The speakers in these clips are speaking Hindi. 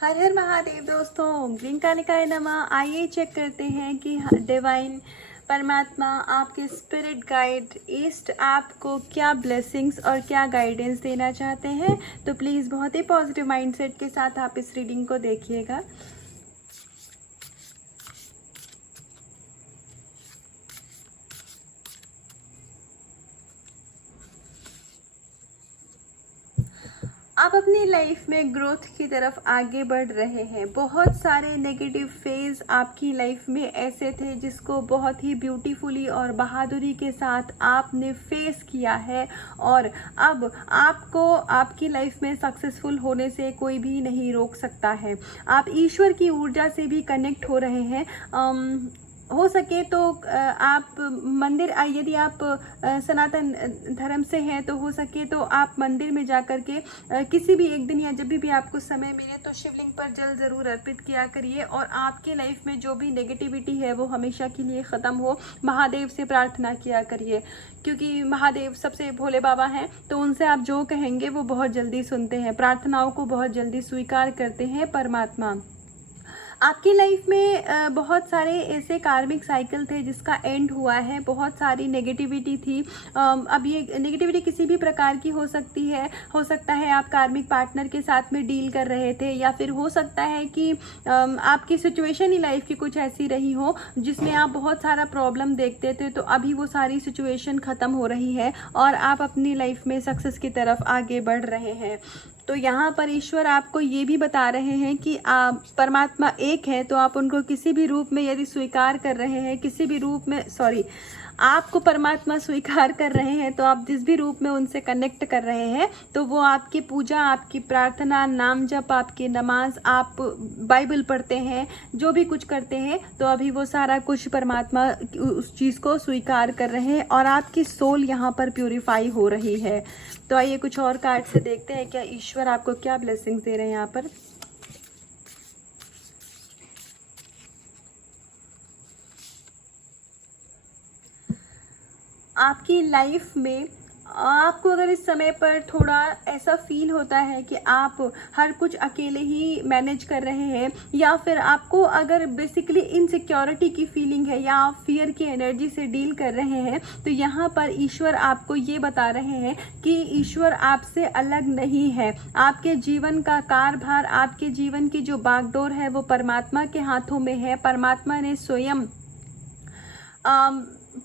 हर हर महादेव दोस्तों, ग्रीन कालिकाय नमः। आइए चेक करते हैं कि डिवाइन परमात्मा आपके स्पिरिट गाइड ईस्ट आपको क्या ब्लेसिंग्स और क्या गाइडेंस देना चाहते हैं। तो प्लीज़ बहुत ही पॉजिटिव माइंडसेट के साथ आप इस रीडिंग को देखिएगा। आप अपनी लाइफ में ग्रोथ की तरफ आगे बढ़ रहे हैं। बहुत सारे नेगेटिव फेज आपकी लाइफ में ऐसे थे जिसको बहुत ही ब्यूटीफुली और बहादुरी के साथ आपने फेस किया है, और अब आपको आपकी लाइफ में सक्सेसफुल होने से कोई भी नहीं रोक सकता है। आप ईश्वर की ऊर्जा से भी कनेक्ट हो रहे हैं। हो सके तो आप मंदिर, यदि आप सनातन धर्म से हैं तो हो सके तो आप मंदिर में जा कर के किसी भी एक दिन या जब भी आपको समय मिले तो शिवलिंग पर जल ज़रूर अर्पित किया करिए, और आपके लाइफ में जो भी नेगेटिविटी है वो हमेशा के लिए ख़त्म हो। महादेव से प्रार्थना किया करिए, क्योंकि महादेव सबसे भोले बाबा हैं, तो उनसे आप जो कहेंगे वो बहुत जल्दी सुनते हैं, प्रार्थनाओं को बहुत जल्दी स्वीकार करते हैं परमात्मा। आपकी लाइफ में बहुत सारे ऐसे कार्मिक साइकिल थे जिसका एंड हुआ है। बहुत सारी नेगेटिविटी थी। अब ये नेगेटिविटी किसी भी प्रकार की हो सकती है। हो सकता है आप कार्मिक पार्टनर के साथ में डील कर रहे थे, या फिर हो सकता है कि आपकी सिचुएशन ही लाइफ की कुछ ऐसी रही हो जिसमें आप बहुत सारा प्रॉब्लम देखते थे। तो अभी वो सारी सिचुएशन ख़त्म हो रही है और आप अपनी लाइफ में सक्सेस की तरफ आगे बढ़ रहे हैं। तो यहाँ पर ईश्वर आपको ये भी बता रहे हैं कि आप परमात्मा एक है, तो आप उनको किसी भी रूप में यदि स्वीकार कर रहे हैं, किसी भी रूप में आपको परमात्मा स्वीकार कर रहे हैं, तो आप जिस भी रूप में उनसे कनेक्ट कर रहे हैं, तो वो आपकी पूजा, आपकी प्रार्थना, नाम जप, आपकी नमाज, आप बाइबल पढ़ते हैं, जो भी कुछ करते हैं, तो अभी वो सारा कुछ परमात्मा उस चीज़ को स्वीकार कर रहे हैं और आपकी सोल यहाँ पर प्यूरिफाई हो रही है। तो आइए कुछ और कार्ड से देखते हैं क्या ईश्वर आपको क्या ब्लेसिंग्स दे रहे हैं यहाँ पर। आपकी लाइफ में आपको अगर इस समय पर थोड़ा ऐसा फील होता है कि आप हर कुछ अकेले ही मैनेज कर रहे हैं, या फिर आपको अगर बेसिकली इनसिक्योरिटी की फीलिंग है, या आप फियर की एनर्जी से डील कर रहे हैं, तो यहाँ पर ईश्वर आपको ये बता रहे हैं कि ईश्वर आपसे अलग नहीं है। आपके जीवन का कारभार, आपके जीवन की जो बागडोर है वो परमात्मा के हाथों में है। परमात्मा ने स्वयं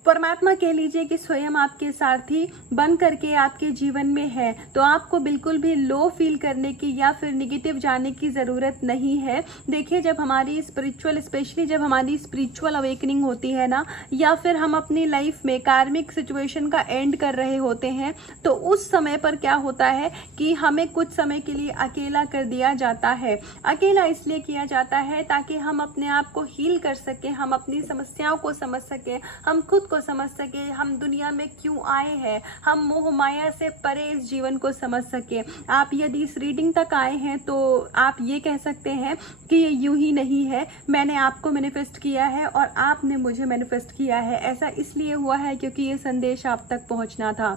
परमात्मा कह लीजिए कि स्वयं आपके सारथी बन करके आपके जीवन में है। तो आपको बिल्कुल भी लो फील करने की या फिर निगेटिव जाने की ज़रूरत नहीं है। देखिए, जब हमारी स्पेशली जब हमारी स्पिरिचुअल अवेकनिंग होती है ना, या फिर हम अपनी लाइफ में कार्मिक सिचुएशन का एंड कर रहे होते हैं, तो उस समय पर क्या होता है कि हमें कुछ समय के लिए अकेला कर दिया जाता है। अकेला इसलिए किया जाता है ताकि हम अपने आप को हील कर सकें, हम अपनी समस्याओं को समझ सकें, हम खुद को समझ सके, हम दुनिया में क्यों आए हैं, हम मोह माया से परे इस जीवन को समझ सके। आप यदि इस रीडिंग तक आए हैं तो आप ये कह सकते हैं कि ये यूं ही नहीं है, मैंने आपको मैनिफेस्ट किया है और आपने मुझे मैनिफेस्ट किया है। ऐसा इसलिए हुआ है क्योंकि ये संदेश आप तक पहुंचना था।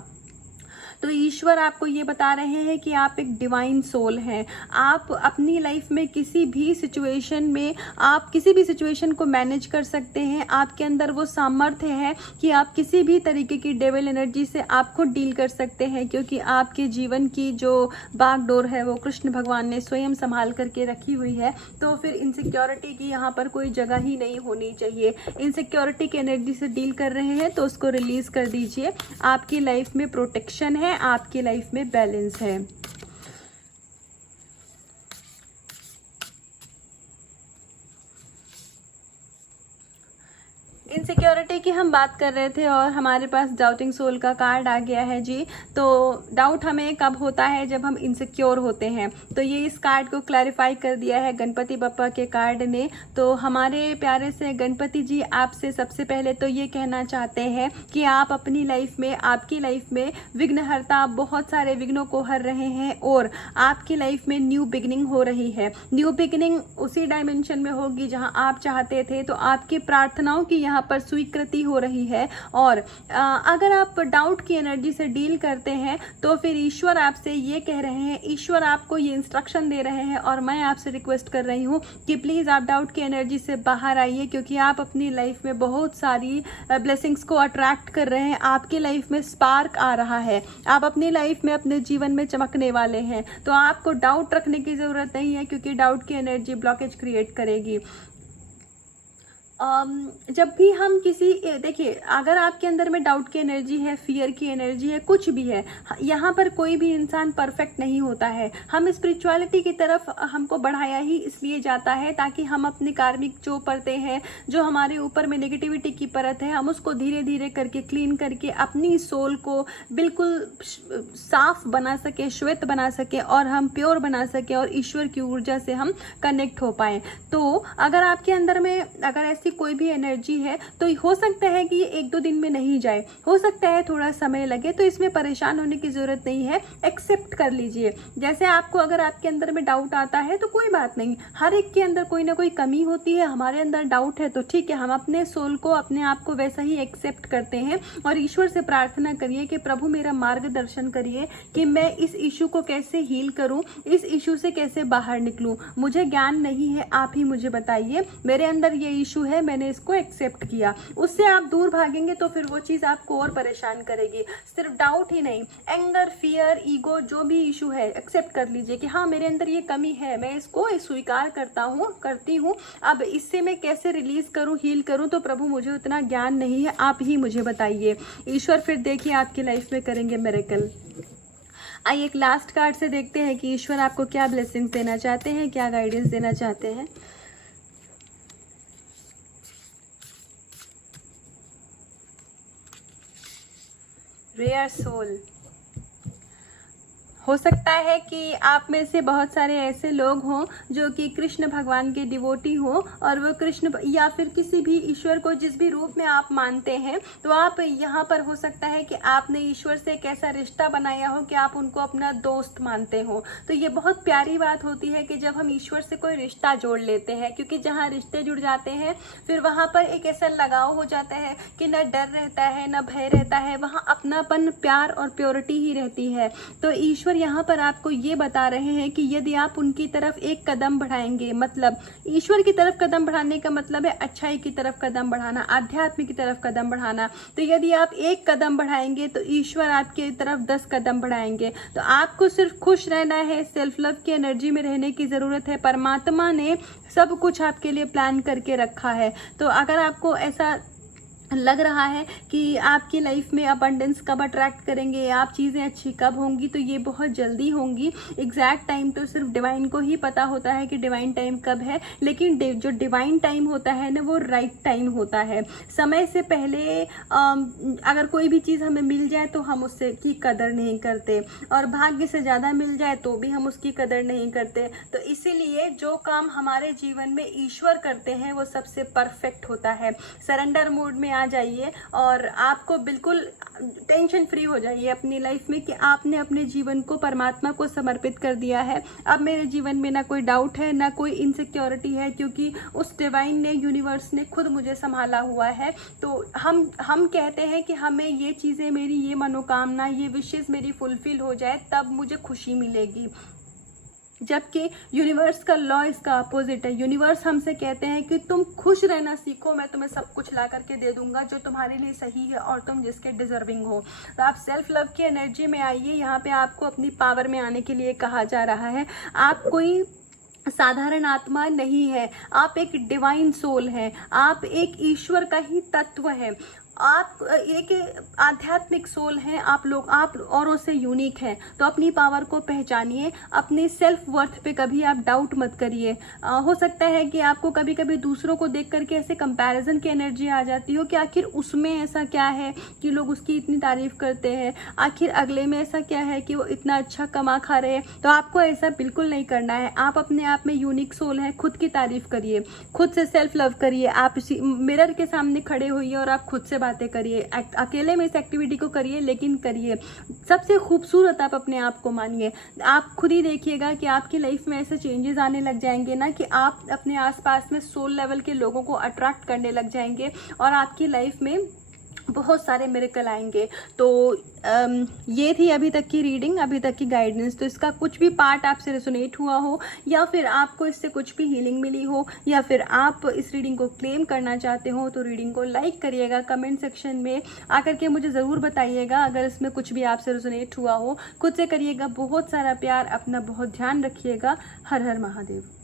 तो ईश्वर आपको ये बता रहे हैं कि आप एक डिवाइन सोल हैं। आप अपनी लाइफ में किसी भी सिचुएशन में, आप किसी भी सिचुएशन को मैनेज कर सकते हैं। आपके अंदर वो सामर्थ्य है कि आप किसी भी तरीके की डेविल एनर्जी से आप खुद डील कर सकते हैं, क्योंकि आपके जीवन की जो बागडोर है वो कृष्ण भगवान ने स्वयं संभाल करके रखी हुई है। तो फिर इनसिक्योरिटी की यहाँ पर कोई जगह ही नहीं होनी चाहिए। इनसिक्योरिटी की एनर्जी से डील कर रहे हैं तो उसको रिलीज कर दीजिए। आपकी लाइफ में प्रोटेक्शन है, आपकी लाइफ में बैलेंस है। इनसिक्योरिटी की हम बात कर रहे थे और हमारे पास डाउटिंग सोल का कार्ड आ गया है जी। तो डाउट हमें कब होता है? जब हम इनसिक्योर होते हैं। तो ये इस कार्ड को क्लैरिफाई कर दिया है गणपति बप्पा के कार्ड ने। तो हमारे प्यारे से गणपति जी आपसे सबसे पहले तो ये कहना चाहते हैं कि आप अपनी लाइफ में, आपकी लाइफ में विघ्नहर्ता, बहुत सारे विघ्नों को हर रहे हैं और आपकी लाइफ में न्यू बिगिनिंग हो रही है। न्यू बिगिनिंग उसी डायमेंशन में होगी जहाँ आप चाहते थे। तो आपकी प्रार्थनाओं की यहाँ पर स्वीकृति हो रही है। और अगर आप डाउट की एनर्जी से डील करते हैं तो फिर ईश्वर आपसे ये कह रहे हैं, ईश्वर आपको ये इंस्ट्रक्शन दे रहे हैं और मैं आपसे रिक्वेस्ट कर रही हूँ कि प्लीज़ आप डाउट की एनर्जी से बाहर आइए, क्योंकि आप अपनी लाइफ में बहुत सारी ब्लेसिंग्स को अट्रैक्ट कर रहे हैं। आपकी लाइफ में स्पार्क आ रहा है, आप अपनी लाइफ में अपने जीवन में चमकने वाले हैं। तो आपको डाउट रखने की ज़रूरत नहीं है, क्योंकि डाउट की एनर्जी ब्लॉकेज क्रिएट करेगी। जब भी हम देखिए, अगर आपके अंदर में डाउट की एनर्जी है, फियर की एनर्जी है, कुछ भी है, यहाँ पर कोई भी इंसान परफेक्ट नहीं होता है। हम स्पिरिचुअलिटी की तरफ हमको बढ़ाया ही इसलिए जाता है ताकि हम अपनी कार्मिक जो परतें हैं, जो हमारे ऊपर में नेगेटिविटी की परत है, हम उसको धीरे धीरे करके क्लीन करके अपनी सोल को बिल्कुल साफ बना सके, श्वेत बना सके और हम प्योर बना सके और ईश्वर की ऊर्जा से हम कनेक्ट हो पाए। तो अगर आपके अंदर में अगर ऐसी कोई भी एनर्जी है तो हो सकता है कि ये 1-2 दिन में नहीं जाए, हो सकता है थोड़ा समय लगे, तो इसमें परेशान होने की जरूरत नहीं है। एक्सेप्ट कर लीजिए। जैसे आपको अगर आपके अंदर में डाउट आता है तो कोई बात नहीं, हर एक के अंदर कोई ना कोई कमी होती है। हमारे अंदर डाउट है तो ठीक है, हम अपने सोल को, अपने आप को वैसा ही एक्सेप्ट करते हैं और ईश्वर से प्रार्थना करिए कि प्रभु मेरा मार्गदर्शन करिए कि मैं इस इशू को कैसे हील करूं, इस इशू से कैसे बाहर निकलूं। मुझे ज्ञान नहीं है, आप ही मुझे बताइए, मेरे अंदर ये इशू है, मैंने इसको एक्सेप्ट किया। उससे आप दूर भागेंगे तो फिर वो चीज़ आपको और परेशान करेगी। सिर्फ डाउट ही नहीं, एंगर, फियर, ईगो, जो भी इशू है एक्सेप्ट कर लीजिए कि हाँ मेरे अंदर ये कमी है, मैं इसको स्वीकार करती हूँ। अब इससे मैं कैसे रिलीज करूँ, हील करूँ, तो प्रभु मुझे उतना ज्ञान नहीं है, आप ही मुझे बताइए। ईश्वर फिर देखिए आपकी लाइफ में करेंगे मिरेकल। आइए एक लास्ट कार्ड से देखते हैं कि ईश्वर आपको क्या ब्लेसिंग्स देना चाहते हैं, क्या गाइडेंस देना चाहते हैं। Rare soul. हो सकता है कि आप में से बहुत सारे ऐसे लोग हों जो कि कृष्ण भगवान के डिवोटी हो और वो कृष्ण या फिर किसी भी ईश्वर को जिस भी रूप में आप मानते हैं, तो आप यहाँ पर हो सकता है कि आपने ईश्वर से एक ऐसा रिश्ता बनाया हो कि आप उनको अपना दोस्त मानते हो। तो ये बहुत प्यारी बात होती है कि जब हम ईश्वर से कोई रिश्ता जोड़ लेते हैं, क्योंकि जहाँ रिश्ते जुड़ जाते हैं फिर वहाँ पर एक ऐसा लगाव हो जाता है कि न डर रहता है न भय रहता है, वहाँ अपनापन, प्यार और प्योरिटी ही रहती है। तो ईश्वर यहाँ पर आपको ये बता रहे हैं कि यदि आप उनकी तरफ एक कदम बढ़ाएंगे, मतलब ईश्वर की तरफ कदम बढ़ाने का मतलब है अच्छाई की तरफ कदम बढ़ाना, आध्यात्म की तरफ कदम बढ़ाना। तो यदि आप एक कदम बढ़ाएंगे तो ईश्वर आपकी तरफ 10 कदम बढ़ाएंगे। तो आपको सिर्फ खुश रहना है, सेल्फ लव की एनर्जी में रहने की ज़रूरत है। परमात्मा ने सब कुछ आपके लिए प्लान करके रखा है। तो अगर आपको ऐसा लग रहा है कि आपकी लाइफ में अबंडेंस कब अट्रैक्ट करेंगे, आप चीज़ें अच्छी कब होंगी, तो ये बहुत जल्दी होंगी। एग्जैक्ट टाइम तो सिर्फ डिवाइन को ही पता होता है कि डिवाइन टाइम कब है, लेकिन जो डिवाइन टाइम होता है ना, वो राइट टाइम होता है। समय से पहले अगर कोई भी चीज़ हमें मिल जाए तो हम उससे की कदर नहीं करते, और भाग्य से ज़्यादा मिल जाए तो भी हम उसकी कदर नहीं करते। तो इसीलिए जो काम हमारे जीवन में ईश्वर करते हैं वो सबसे परफेक्ट होता है। सरेंडर मोड में आ जाइए और आपको बिल्कुल टेंशन फ्री हो जाइए अपनी लाइफ में कि आपने अपने जीवन को परमात्मा को समर्पित कर दिया है। अब मेरे जीवन में ना कोई डाउट है, ना कोई इनसिक्योरिटी है, क्योंकि उस डिवाइन ने, यूनिवर्स ने खुद मुझे संभाला हुआ है। तो हम कहते हैं कि हमें ये चीज़ें, मेरी ये मनोकामना, ये विशेष मेरी फुलफिल हो जाए तब मुझे खुशी मिलेगी, जबकि यूनिवर्स का लॉ इसका अपोजिट है। यूनिवर्स हमसे कहते हैं कि तुम खुश रहना सीखो, मैं तुम्हें सब कुछ ला करके दे दूंगा जो तुम्हारे लिए सही है और तुम जिसके डिजर्विंग हो। तो आप सेल्फ लव की एनर्जी में आइए। यहाँ पे आपको अपनी पावर में आने के लिए कहा जा रहा है। आप कोई साधारण आत्मा नहीं है, आप एक डिवाइन सोल है, आप एक ईश्वर का ही तत्व है, आप एक आध्यात्मिक सोल हैं। आप औरों से यूनिक हैं। तो अपनी पावर को पहचानिए, अपनी सेल्फ वर्थ पे कभी आप डाउट मत करिए। हो सकता है कि आपको कभी कभी दूसरों को देख करके ऐसे कंपैरिजन की एनर्जी आ जाती हो कि आखिर उसमें ऐसा क्या है कि लोग उसकी इतनी तारीफ करते हैं, आखिर अगले में ऐसा क्या है कि वो इतना अच्छा कमा खा रहे हैं। तो आपको ऐसा बिल्कुल नहीं करना है। आप अपने आप में यूनिक सोल हैं, खुद की तारीफ करिए, खुद से सेल्फ लव करिए। आप मिरर के सामने खड़े होइए और आप खुद से बातें करिए, अकेले में इस एक्टिविटी को करिए, लेकिन करिए। सबसे खूबसूरत आप अपने आप को मानिए। आप खुद ही देखिएगा कि आपकी लाइफ में ऐसे चेंजेस आने लग जाएंगे ना कि आप अपने आसपास में सोल लेवल के लोगों को अट्रैक्ट करने लग जाएंगे और आपकी लाइफ में बहुत सारे मिरेकल आएंगे। तो ये थी अभी तक की रीडिंग, अभी तक की गाइडेंस। तो इसका कुछ भी पार्ट आपसे रेजोनेट हुआ हो, या फिर आपको इससे कुछ भी हीलिंग मिली हो, या फिर आप इस रीडिंग को क्लेम करना चाहते हो, तो रीडिंग को लाइक करिएगा, कमेंट सेक्शन में आकर के मुझे ज़रूर बताइएगा अगर इसमें कुछ भी आपसे रेजोनेट हुआ हो। खुद से करिएगा बहुत सारा प्यार, अपना बहुत ध्यान रखिएगा। हर हर महादेव।